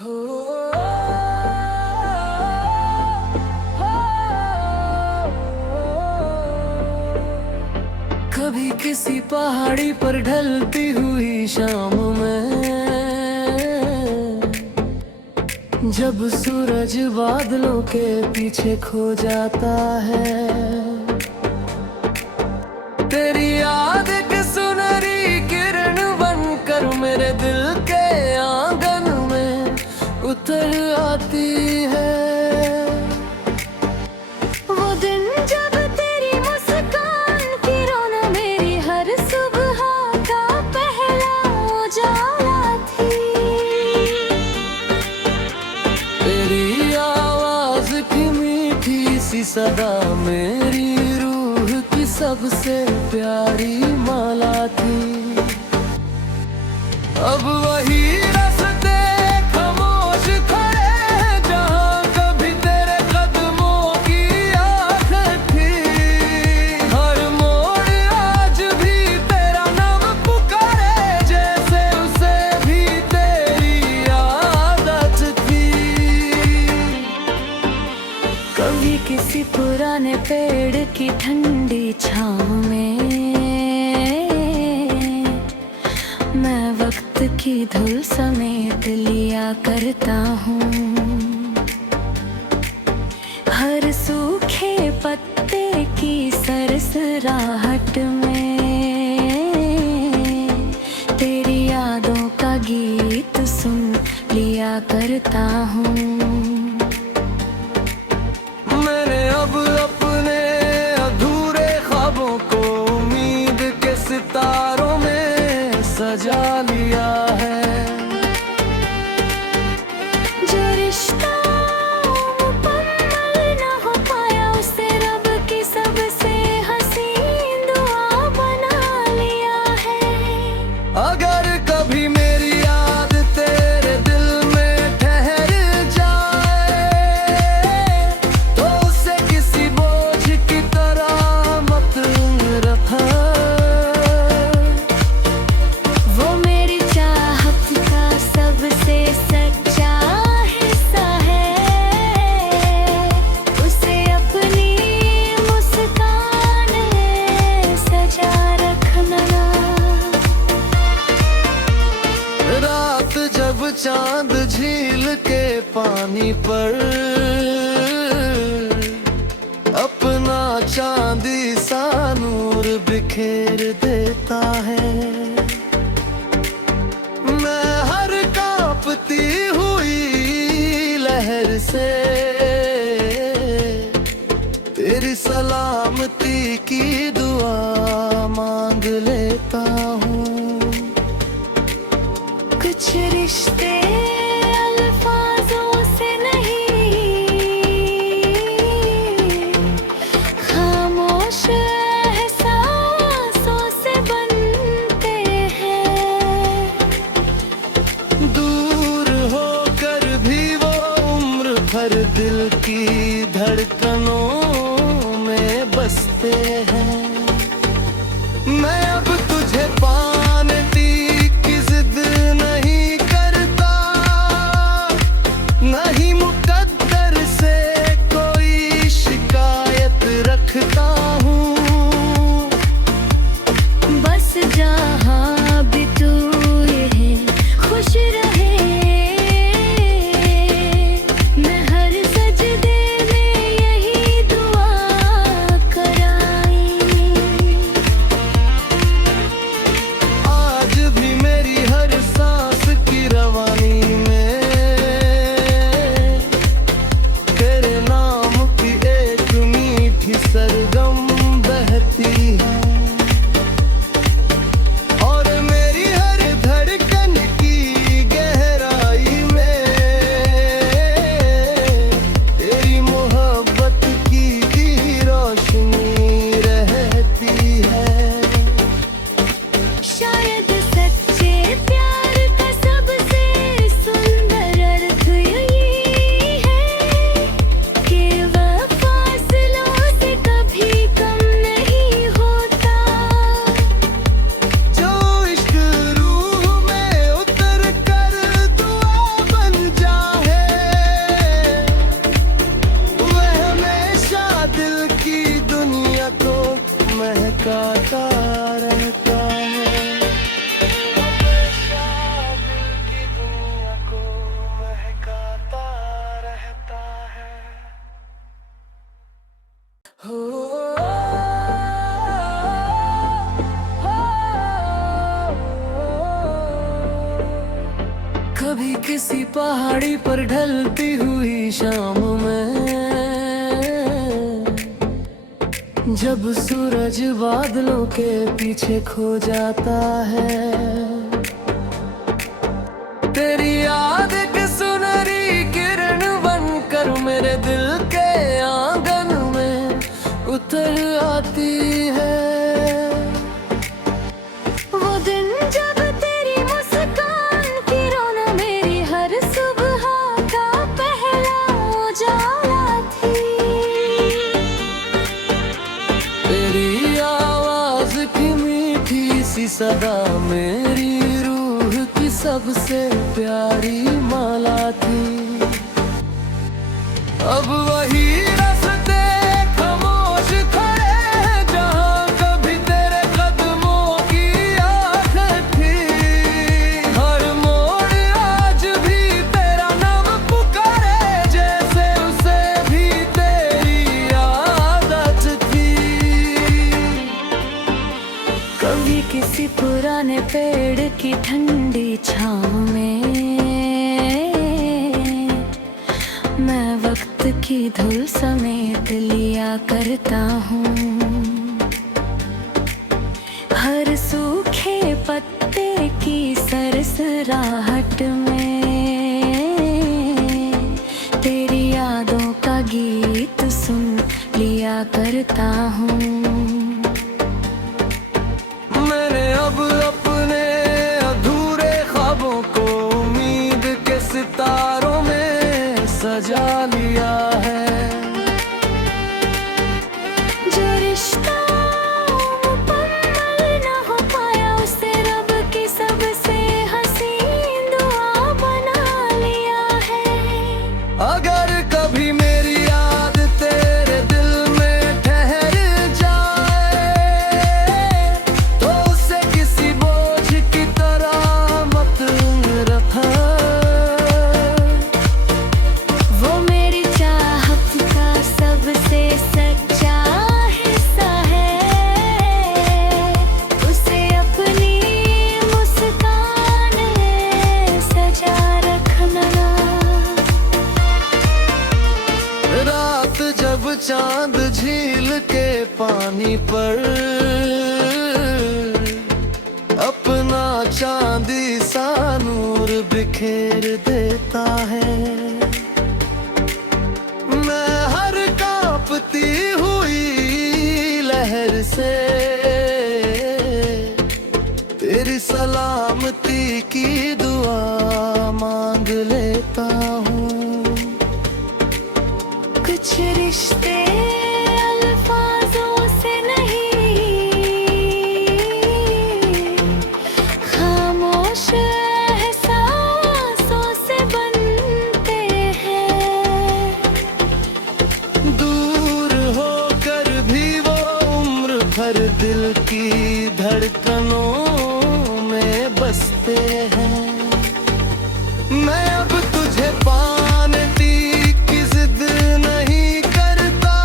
हो कभी किसी पहाड़ी पर ढलती हुई शाम में, जब सूरज बादलों के पीछे खो जाता है, तेरी याद की सुनहरी किरण बनकर मेरे दिल के आंगन में उतर आती है। वो दिन जब तेरी मुस्कान की रोना मेरी हर सुबह का पहला उजाला थी। तेरी आवाज की मीठी सी सदा मेरी रूह की सबसे प्यारी माला थी। अब वही रास्ते खामोश खड़े हैं जहाँ कभी तेरे कदमों की आदत थी। हर मोड़ आज भी तेरा नाम पुकारे जैसे उसे भी तेरी आदत थी। कभी किसी पुराने पेड़ की ठंडी छाँव में मैं वक्त की धूल समेट लिया करता हूँ। हर सूखे पत्ते की सरसराहट में तेरी यादों का गीत सुन लिया करता हूँ। मैंने अब अपने अधूरे ख्वाबों को उम्मीद के सितारों में सजा लिया है। जो रिश्ता मुकम्मल न हो पाया उसे रब की सबसे हसीन दुआ बना लिया है। अगर कभी मेरी याद तेरे दिल में ठहर जाए तो उसे किसी बोझ की तरह मत रखा। वो मेरी चाहत का सबसे सच्चा हिस्सा है। उसे अपनी मुस्कान में सजा रखना। रात जब चांद झील के पानी पर अपना चांदी सा नूर बिखेर देता है, मैं हर कांपती हुई लहर से तेरी सलामती की दुआ मांग लेता हूँ। कुछ रिश्ते अल्फाजों से नहीं, खामोश एहसासों से बनते हैं। दूर होकर भी वो उम्र भर दिल की धड़कनों में बसते हैं। मैं अब तुझे पाने की जिद नहीं करता, नहीं मुकद्दर से कोई शिकायत रखता हूँ। बस जहाँ भी तू ये खुश रहे, मैं हर सजदे किसी पहाड़ी पर ढलती हुई शाम में, जब सूरज बादलों के पीछे खो जाता है, तेरी याद की सुनहरी किरण बनकर मेरे दिल के आंगन में उतर आती है। वो दिन जब तेरी मुस्कान की रौनक मेरी हर सुबह का पहला उजाला थी। तेरी आवाज की मीठी सी सदा मेरी रूह की सबसे प्यारी माला थी। अब वही रास्ते खामोश खड़े हैं जहाँ कभी तेरे कदमों की आहट थी। हर मोड़ आज भी तेरा नाम पुकारे, जैसे उसे भी तेरी आदत थी। कभी किसी पुराने पेड़ की ठंडी छाँव में मैं वक्त की धूल समेट लिया करता हूँ। हर सूखे पत्ते की सरसराहट में तेरी यादों का गीत सुन लिया करता हूँ। मैंने अब अपने अधूरे ख्वाबों को उम्मीद के सितारों में सजा लिया है। जो रिश्ता मुकम्मल न हो पाया उसे रब की सबसे हसीन दुआ बना लिया है। अगर कभी मेरी याद तेरे दिल में ठहर जाए तो उसे किसी बोझ की तरह मत रखा। वो मेरी चाहत का सबसे सच्चा हिस्सा है, उसे अपनी मुस्कान में सजा रखना। रात जब चांद झील के पानी पर अपना चांदी सा नूर बिखेर देता है, मैं हर कांपती हुई लहर से तेरी सलामती की दुआ मांग लेता हूँ। कुछ रिश्ते अल्फाजों से नहीं, खामोश एहसासों से बनते हैं। दूर होकर भी वो उम्र भर दिल की धड़कनों में बसते हैं। मैं अब तुझे पाने की जिद नहीं करता,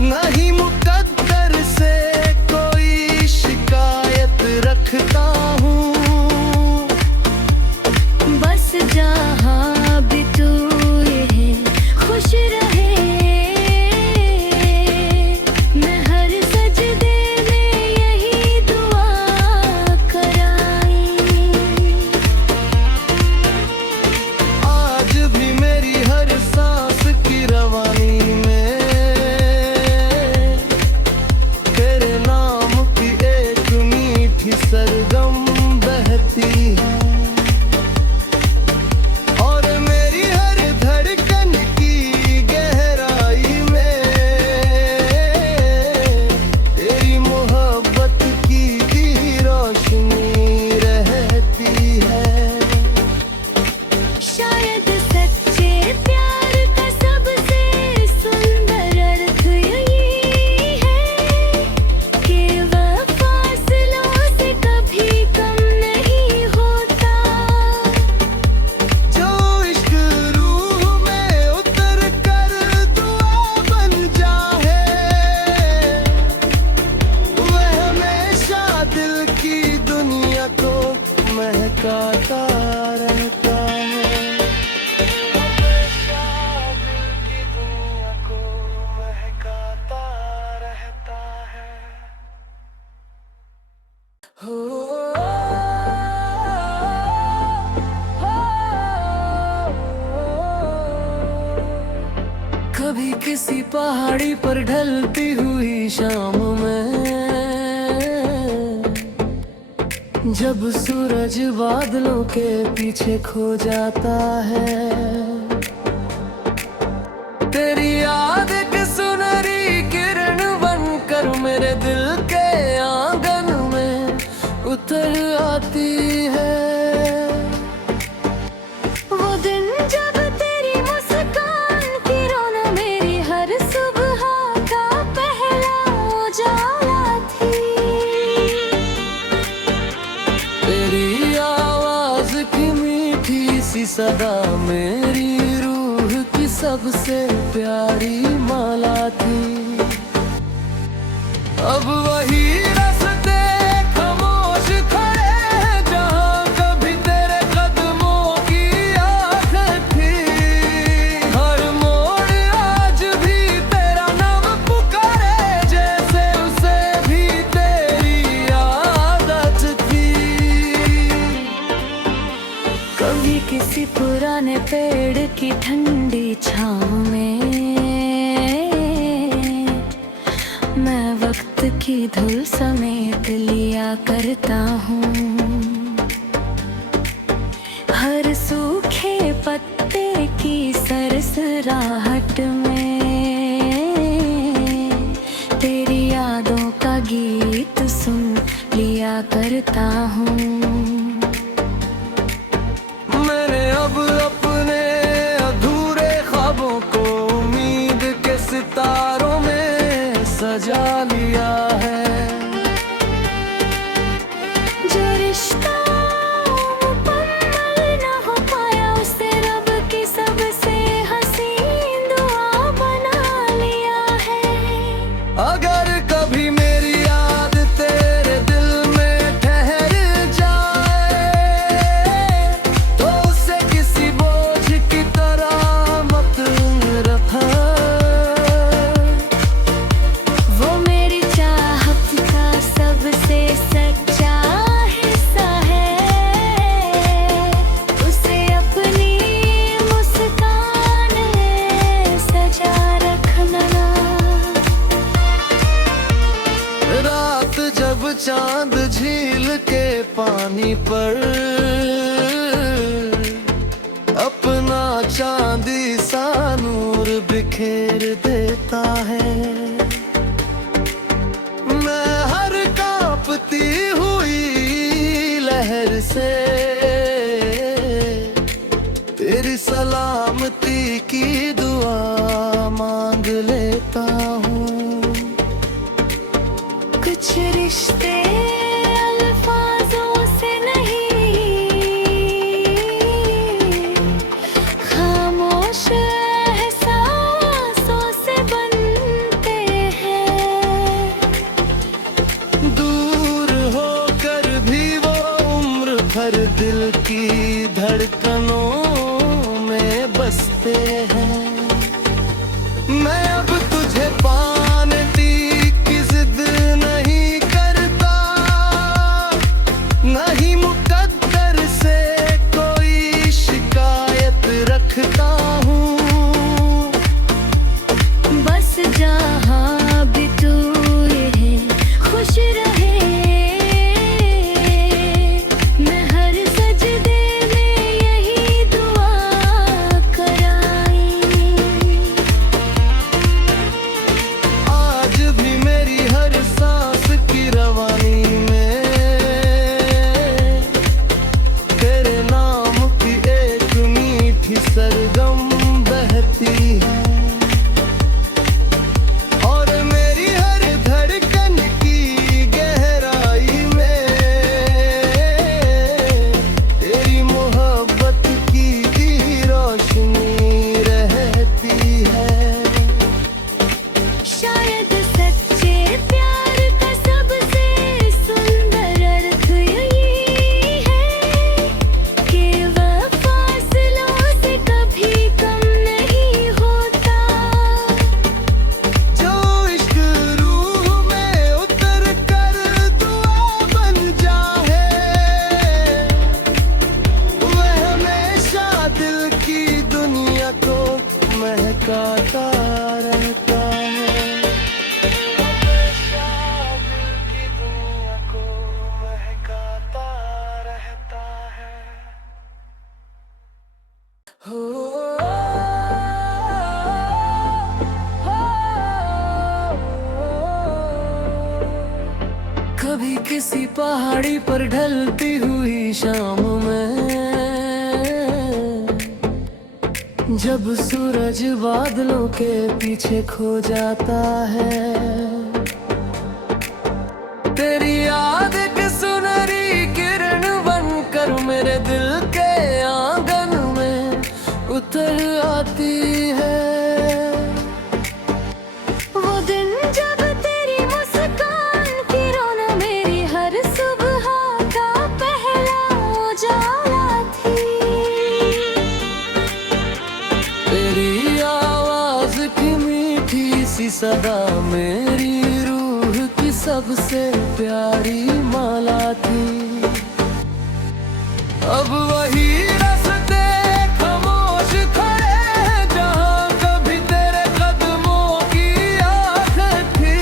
नहीं मुकद्दर से कोई शिकायत रखता हूँ। बस जहाँ भी तू है खुश रहे, मैं हर सजदे में यही कभी किसी पहाड़ी पर ढलती हुई शाम में, जब सूरज बादलों के पीछे खो जाता है, तेरी याद की सुनहरी किरण बनकर मेरे दिल के आंगन में उतर आती है। वो दिन जब तेरी मुस्कान की रौनक मेरी हर सुबह का पहला उजाला थी। तेरी आवाज की मीठी सी सदा मेरी रूह की सबसे प्यारी माला थी। अब वही रास्ते खामोश खड़े हैं जहाँ कभी तेरे कदमों की आहट थी। हर मोड़ आज भी तेरा नाम पुकारे, जैसे उसे भी तेरी आदत थी। कभी किसी पुराने पेड़ की ठंडी छाँव में मैं वक्त की धूल समेट लिया करता हूँ। हर सूखे पत्ते की सरसराहट में तेरी यादों का गीत सुन लिया करता हूँ। मैंने अब अपने अधूरे ख्वाबों को उम्मीद के सितारों में सजा लिया है। जो रिश्ता मुकम्मल न हो पाया उसे रब की सबसे हसीन दुआ बना लिया है। अगर कभी मेरी याद तेरे दिल में ठहर जाए तो उसे किसी बोझ की तरह मत रखा। वो मेरी चाहत का सबसे सच्चा हिस्सा है, उसे अपनी मुस्कान में सजा रखना। रात जब चांद झील के पानी पर अपना चांदी सा नूर बिखेर देता है, मैं हर कांपती हुई लहर से तेरी सलामती की दुआ मांग लेता हूँ। कुछ रिश्ते अल्फाजों से नहीं, खामोश एहसासों से बनते हैं। दूर होकर भी वो उम्र भर दिल की धड़कनों में बसते हैं। मैं अब तुझे पाने की जिद नहीं करता, नहीं मुकद्दर से कोई शिकायत रखता हूँ। बस जहाँ भी तू रहे खुश रहे, मैं हर सजदे में यही दुआ कराई। आज भी मेरी हर सांस की रवानी में तेरे नाम की एक मीठी सरगम बहती है, और मेरी हर धड़कन की गहराई में तेरी मोहब्बत की रोशनी रहती है। शायद सच्चे प्यार का सबसे सुंदर अर्थ यही है कि वह फासलों से कभी पहाड़ी पर ढलती हुई शाम में, जब सूरज बादलों के पीछे खो जाता है, तेरी याद की सुनहरी किरण बनकर मेरे दिल के आंगन में उतर आती है। वो दिन जब तेरी मुस्कान की रौनक मेरी हर सुबह का पहला उजाला थी। तेरी आवाज की मीठी सी सदा मेरी रूह की सबसे प्यारी माला थी। अब वही रास्ते खामोश खड़े हैं जहाँ कभी तेरे कदमों की आहट थी।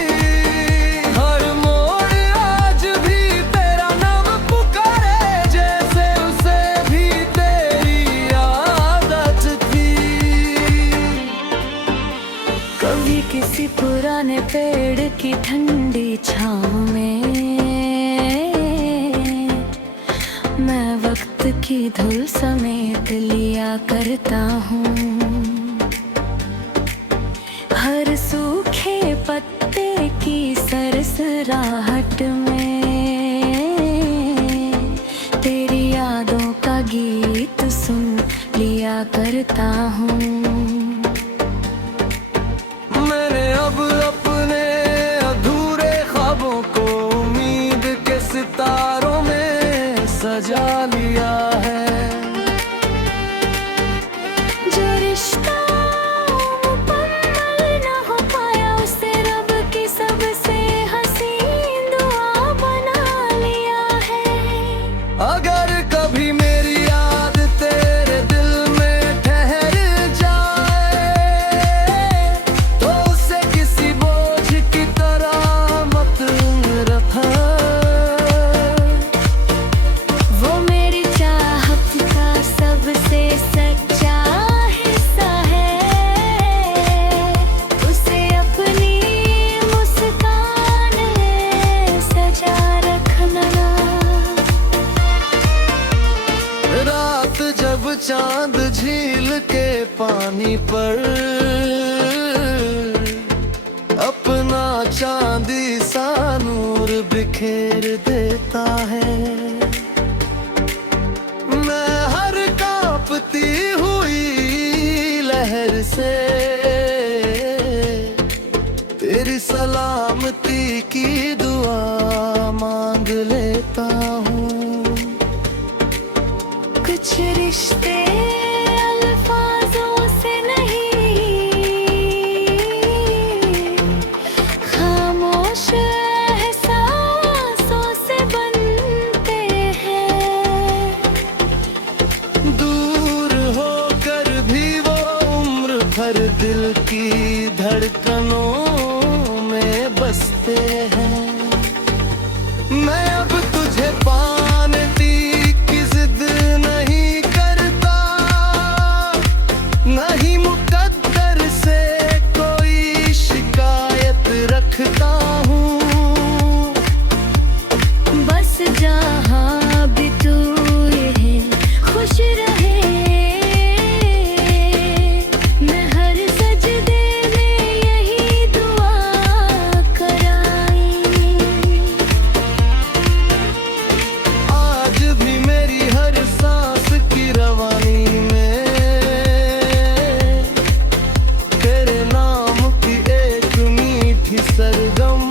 हर मोड़ आज भी तेरा नाम पुकारे, जैसे उसे भी तेरी आदत थी। कभी किसी पुराने पेड़ की ठंडी छाँव में मैं वक्त की धूल समेट लिया करता हूँ। हर सूखे पत्ते की सरसराहट में तेरी यादों का गीत सुन लिया करता हूँ। मैंने अब अपने अधूरे ख्वाबों को उम्मीद के सितारों में सजा लिया है। जो रिश्ता मुकम्मल न हो पाया उसे रब की सबसे हसीन दुआ बना लिया है। अगर कभी मेरी याद तेरे दिल में ठहर जाए तो उसे किसी बोझ की तरह मत रखा। वो मेरी चाहत का सबसे सच्चा हिस्सा है, उसे अपनी मुस्कान में सजा रखना। रात जब चांद झील के पानी पर अपना चांदी सा नूर बिखेर देता है, मैं हर कांपती हुई लहर से तेरी सलामती की दुआ मांग लेता हूँ। कुछ रिश्ते अल्फाजों से नहीं, खामोश एहसासों से बनते हैं। दूर होकर भी वो उम्र भर दिल की धड़कनों में बसते हैं। मैं अब तुझे पाने की जिद नहीं करता, नहीं मुकद्दर से कोई शिकायत रखता हूँ। बस जहाँ भी तू रहे खुश रहे, मैं हर सजदे में यही दुआ कराई। आज भी मेरी हर सांस की रवानी में तेरे नाम की एक मीठी सरगम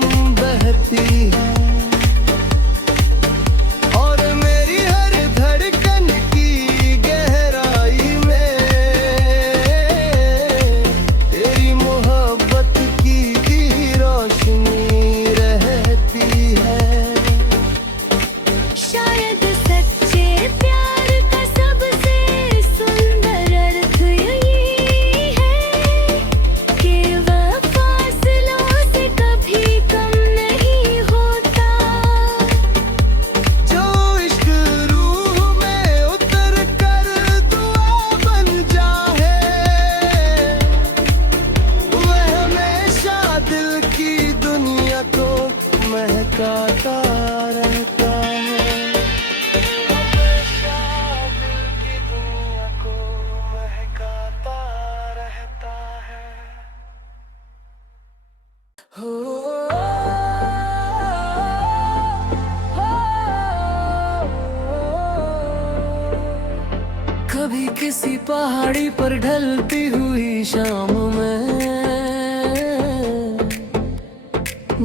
किसी पहाड़ी पर ढलती हुई शाम में,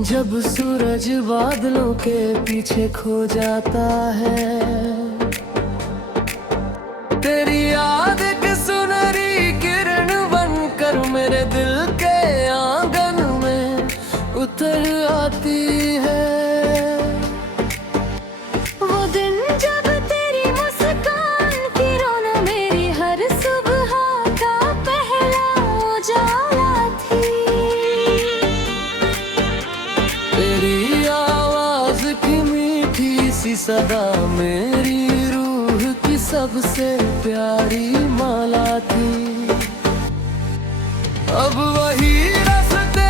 जब सूरज बादलों के पीछे खो जाता है, तेरी याद की सुनहरी किरण बनकर मेरे दिल के आंगन में उतर आती है। वो दिन जब तेरी मुस्कान की रोना मेरी हर सुबह का पहला उजाला थी। तेरी आवाज की मीठी सी सदा मेरी रूह की सबसे प्यारी माला थी। अब वही रास्ते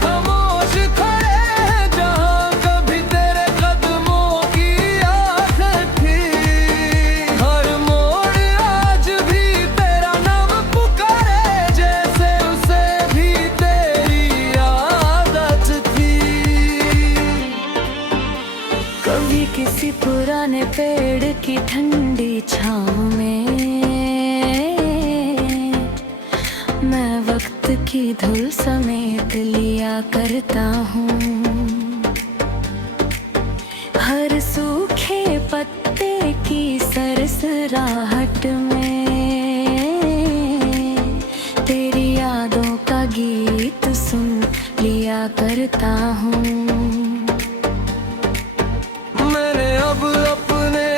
खामोश खड़े हैं जहाँ कभी तेरे कदमों की आहट थी। हर मोड़ आज भी तेरा नाम पुकारे, जैसे उसे भी तेरी आदत थी। कभी किसी पुराने पेड़ की ठंडी छाँव में मैं वक्त की धूल समेट लिया करता हूँ। हर सूखे पत्ते की सरसराहट में तेरी यादों का गीत सुन लिया करता हूँ। मैंने अब अपने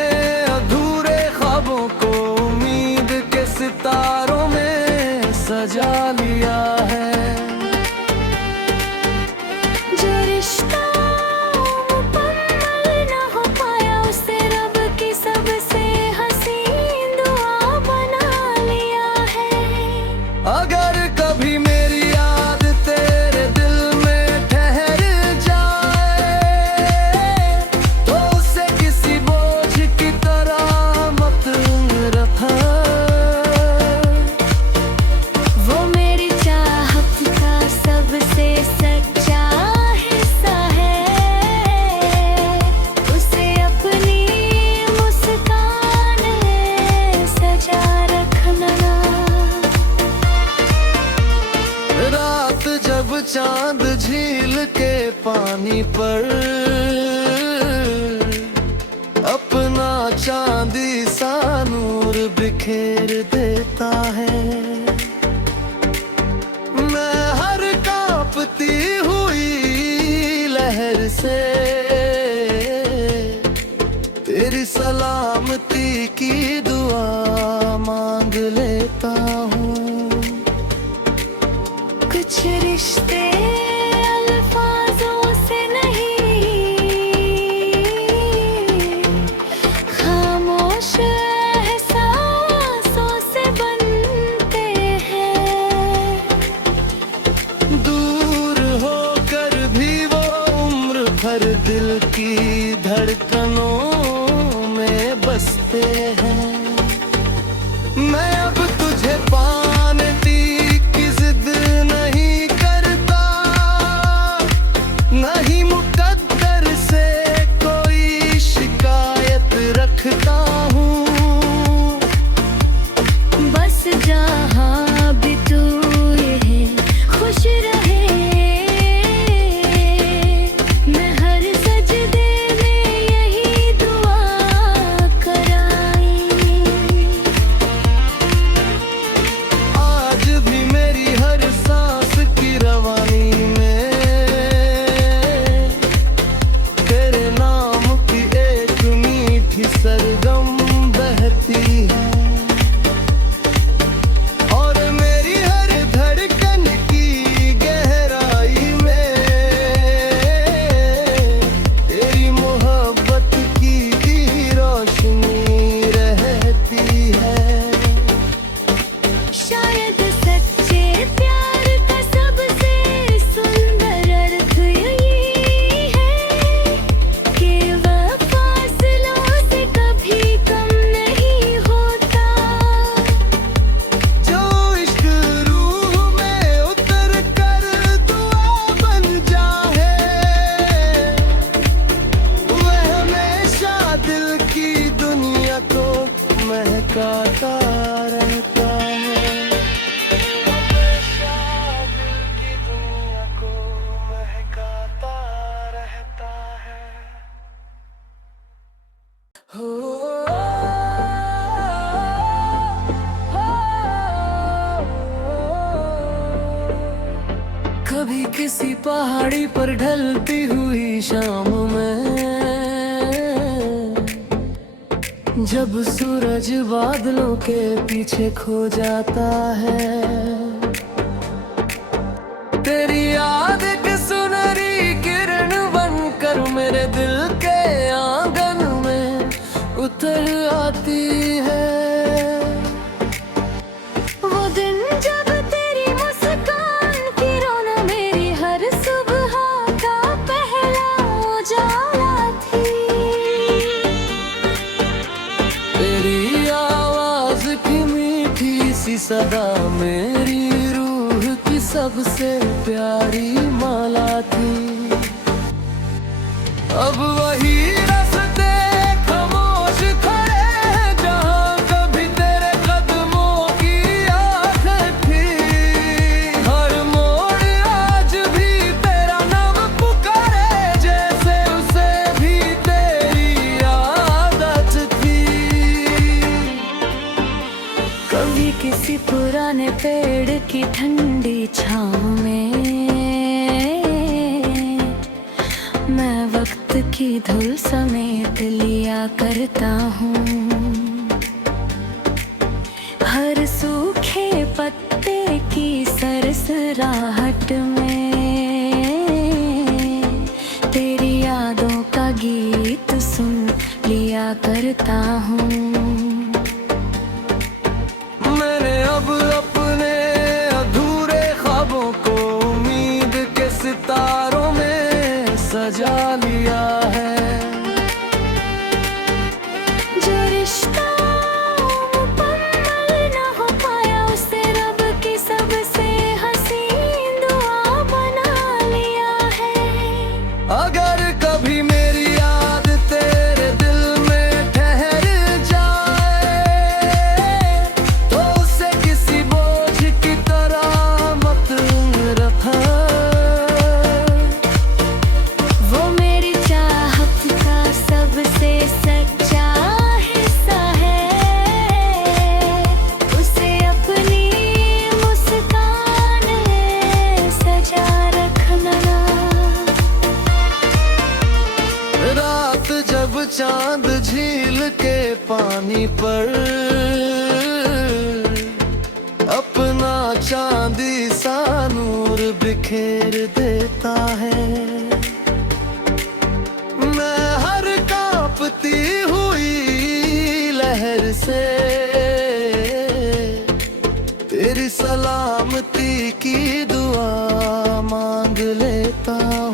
अधूरे ख्वाबों को उम्मीद के सितारों में सजा लिया है। जो रिश्ता मुकम्मल न हो पाया उसे रब की सबसे हसीन दुआ बना लिया है। अगर कभी मेरी याद तेरे दिल में ठहर जाए तो उसे किसी बोझ की तरह मत रखना। वो मेरी चाहत का सबसे सच्चा हिस्सा है, उसे अपनी मुस्कान में सजा रखना। रात जब चांद झील के पानी पर अपना चांदी सा नूर बिखेर देता है, मैं हर कांपती हुई लहर से तेरी सलामती की दुआ मांग लेता हूँ। कुछ रिश्ते अल्फाजों से नहीं, खामोश एहसासों से बनते हैं। दूर होकर भी वो उम्र भर दिल की धड़कनों में बसते हैं। मैं अब तुझे पाने की जिद नहीं करता, किसी पहाड़ी पर ढलती हुई शाम में, जब सूरज बादलों के पीछे खो जाता है, तेरी याद की सुनहरी किरण बनकर मेरे दिल के आंगन में उतर आती है। वो दिन जब तेरी मुस्कान की रोना मेरी हर सुबह का पहला उजाला थी। तेरी आवाज की मीठी सी सदा मेरी रूह की सबसे प्यारी माला थी। अब वही रास्ते खामोश खड़े हैं जहाँ कभी तेरे कदमों की आदत थी। हर मोड़ आज भी तेरा नाम पुकारे जैसे उसे भी तेरी आदत थी। कभी किसी पुराने पेड़ की ठंडी छाँव में मैं वक्त की धूल समेट लिया करता हूँ। हर सूखे पत्ते की सरसराहट में तेरी यादों का गीत सुन लिया करता हूँ। मैंने अब अपने अधूरे ख्वाबों को उम्मीद के सितारों में सजा लिया है। जो रिश्ता मुकम्मल न हो पाया उसे रब की सबसे हसीन दुआ बना लिया है। अगर कभी मेरी याद तेरे दिल में ठहर जाए तो उसे किसी बोझ की तरह मत रखा। वो मेरी चाहत का सबसे सच्चा हिस्सा है। उसे अपनी मुस्कान में सजा रखना। रात जब चांद झील के पानी पर अपना चांदी सा नूर बिखेर देता है, मैं हर कांपती हुई लहर से तेरी सलामती की दुआ मांग लेता हूँ।